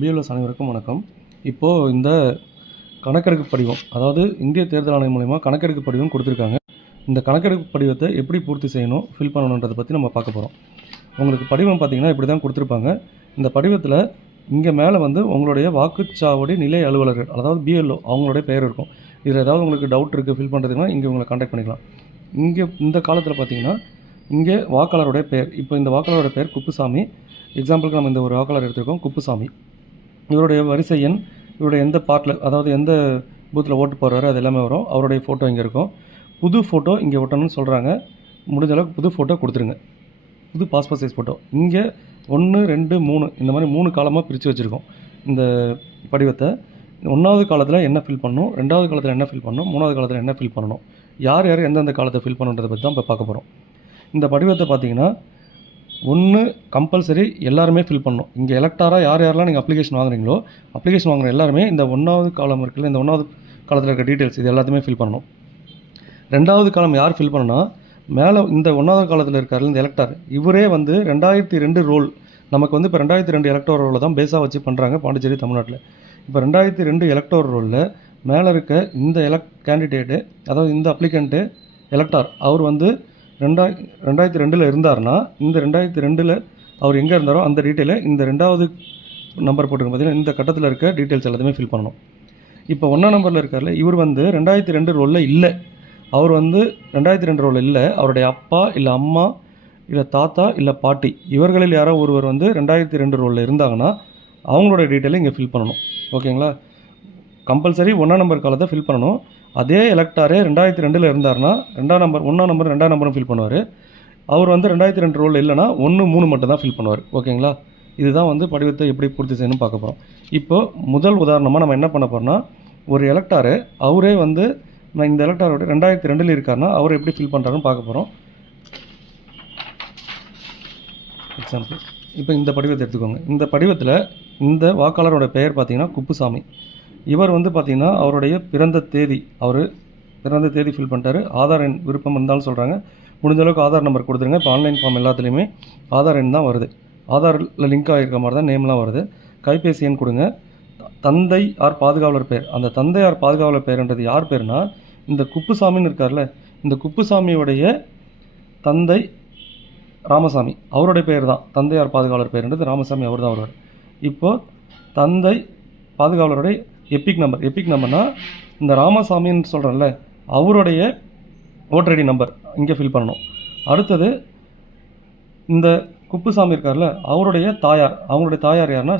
BLOs அனைவருக்கும் வணக்கம். இப்போது இந்த கணக்கெடுப்பு படிவம், அதாவது இந்திய தேர்தல் ஆணையம் மூலமா கணக்கெடுப்பு படிவம் கொடுத்துருக்காங்க. இந்த கணக்கெடுப்பு படிவத்தை எப்படி பூர்த்தி செய்யணும், ஃபில் பண்ணணுன்றதை பற்றி நம்ம பார்க்க போகிறோம். உங்களுக்கு படிவம் பார்த்திங்கன்னா இப்படி தான் கொடுத்துருப்பாங்க. இந்த படிவத்தில் இங்கே மேலே வந்து உங்களுடைய வாக்குச்சாவடி நிலை அலுவலர்கள், அதாவது பிஎல்ஓ அவங்களுடைய பெயர் இருக்கும். இதில் ஏதாவது உங்களுக்கு டவுட் இருக்குது ஃபில் பண்ணுறதுக்குன்னா இங்கே உங்களை கான்டாக்ட் பண்ணிக்கலாம். இங்கே இந்த காலத்தில் பார்த்திங்கன்னா இங்கே வாக்காளருடைய பெயர், இப்போ இந்த வாக்காளருடைய பெயர் குப்புசாமி. எக்ஸாம்பிளுக்கு நம்ம இந்த ஒரு வாக்காளர் எடுத்திருக்கோம், குப்புசாமி. இவருடைய வரிசை எண், இவருடைய எந்த பார்ட்டில், அதாவது எந்த பூத்தில் ஓட்டு போடுறாரு அது எல்லாமே வரும். அவருடைய ஃபோட்டோ இங்கே இருக்கும். புது ஃபோட்டோ இங்கே ஒட்டணும்னு சொல்கிறாங்க. முடிஞ்ச அளவுக்கு புது ஃபோட்டோ கொடுத்துருங்க. புது பாஸ்போர்ட் சைஸ் ஃபோட்டோ. இங்கே 1, 2, 3 இந்த மாதிரி 3 காலமாக பிரித்து வச்சுருக்கோம். இந்த படிவத்தை 1வது காலத்தில் என்ன ஃபில் பண்ணணும், 2வது காலத்தில் என்ன ஃபில் பண்ணணும், 3வது காலத்தில் என்ன ஃபில் பண்ணணும், யார் யார் எந்தெந்த காலத்தை ஃபில் பண்ணுன்றதை பற்றி தான் இப்போ பார்க்க போகிறோம். இந்த படிவத்தை பார்த்தீங்கன்னா 1 கம்பல்சரி எல்லாருமே ஃபில் பண்ணணும். இங்கே எலக்டாராக யார் யாரெல்லாம் நீங்கள் அப்ளிகேஷன் வாங்குறீங்களோ, அப்ளிகேஷன் வாங்குற எல்லாருமே இந்த 1வது காலம் இருக்குல்ல, இந்த 1வது காலத்தில் இருக்க டீட்டெயில்ஸ் இது எல்லாத்தையுமே ஃபில் பண்ணணும். 2வது காலம் யார் ஃபில் பண்ணணும்னா, மேலே இந்த 1வது காலத்தில் இருக்காரு இந்த எலக்டார், இவரே வந்து 2002 ரோல், நமக்கு வந்து இப்போ 2002 எலக்டோர் ரோலில் தான் பேஸாக வச்சு பண்ணுறாங்க பாண்டிச்சேரி தமிழ்நாட்டில். இப்போ 2002 எலக்டோர் ரோலில் மேலே இருக்க இந்த கேண்டிடேட்டு, அதாவது இந்த அப்ளிகண்ட்டு எலக்டார், அவர் வந்து 2002 இருந்தார்னா, இந்த 2002 அவர் எங்கே இருந்தாரோ அந்த டீட்டெயிலை இந்த 2வது நம்பர் போட்டுருங்க. பார்த்தீங்கன்னா இந்த கட்டத்தில் இருக்க டீட்டெயில்ஸ் எல்லாத்தையுமே ஃபில் பண்ணணும். இப்போ 1ஆம் நம்பரில் இருக்கார்ல, இவர் வந்து 2002 ரோலில் இல்லை. அவர் வந்து 2002 ரோலில் இல்லை. அவருடைய அப்பா இல்லை அம்மா இல்லை தாத்தா இல்லை பாட்டி, இவர்களில் யாரோ ஒருவர் வந்து 2002 ரோலில் இருந்தாங்கன்னா அவங்களோட டீட்டெயிலை இங்கே ஃபில் பண்ணணும். ஓகேங்களா? கம்பல்சரி 1ஆம் நம்பர் காலத்தை ஃபில் பண்ணணும். அதே எலக்டாரே 2002 இருந்தார்னா 1ஆம் நம்பர் 2ஆம் நம்பரும் ஃபில் பண்ணுவார். அவர் வந்து 2002 ரோல் இல்லைனா 1, 3 மட்டும் தான் ஃபில் பண்ணுவார். ஓகேங்களா? இதுதான் வந்து படிவத்தை எப்படி பூர்த்தி செய்யணும்னு பார்க்க போகிறோம். இப்போது முதல் உதாரணமாக நம்ம என்ன பண்ண போகிறோம்னா, ஒரு எலக்டாரு அவரே வந்து இந்த எலக்டாரோட 2002 இருக்காருன்னா அவர் எப்படி ஃபில் பண்ணுறாருன்னு பார்க்க போகிறோம். எக்ஸாம்பிள், இப்போ இந்த படிவத்தை எடுத்துக்கோங்க. இந்த படிவத்தில் இந்த வாக்காளரோட பெயர் பார்த்திங்கன்னா குப்புசாமி. இவர் வந்து பார்த்திங்கன்னா அவருடைய பிறந்த தேதி ஃபில் பண்ணிட்டாரு. ஆதார் எண் விருப்பம் இருந்தாலும் சொல்கிறாங்க. முடிஞ்ச அளவுக்கு ஆதார் நம்பர் கொடுத்துருங்க. இப்போ ஆன்லைன் ஃபார்ம் எல்லாத்துலேயுமே ஆதார் எண் தான் வருது. ஆதாரில் லிங்க் ஆகிருக்க மாதிரி தான் நேம்லாம் வருது. கைபேசி எண் கொடுங்க. தந்தை ஆர் பாதுகாவலர் பெயர், அந்த தந்தை ஆர் பாதுகாவலர் பெயர்ன்றது யார் பேர்னா, இந்த குப்புசாமின்னு இருக்கார்ல, இந்த குப்புசாமியுடைய தந்தை ராமசாமி, அவருடைய பெயர் தான் தந்தையார் பாதுகாவலர் பெயர்ன்றது ராமசாமி, அவர் தான் வருவார். இப்போது தந்தை பாதுகாவலருடைய எபிக் நம்பர்னால் இந்த ராமசாமின்னு சொல்கிறேன்ல, அவருடைய ஓட்டர் ஐடி நம்பர் இங்கே ஃபில் பண்ணணும். அடுத்தது இந்த குப்புசாமி இருக்கார்ல, அவங்களுடைய தாயார் யாருன்னா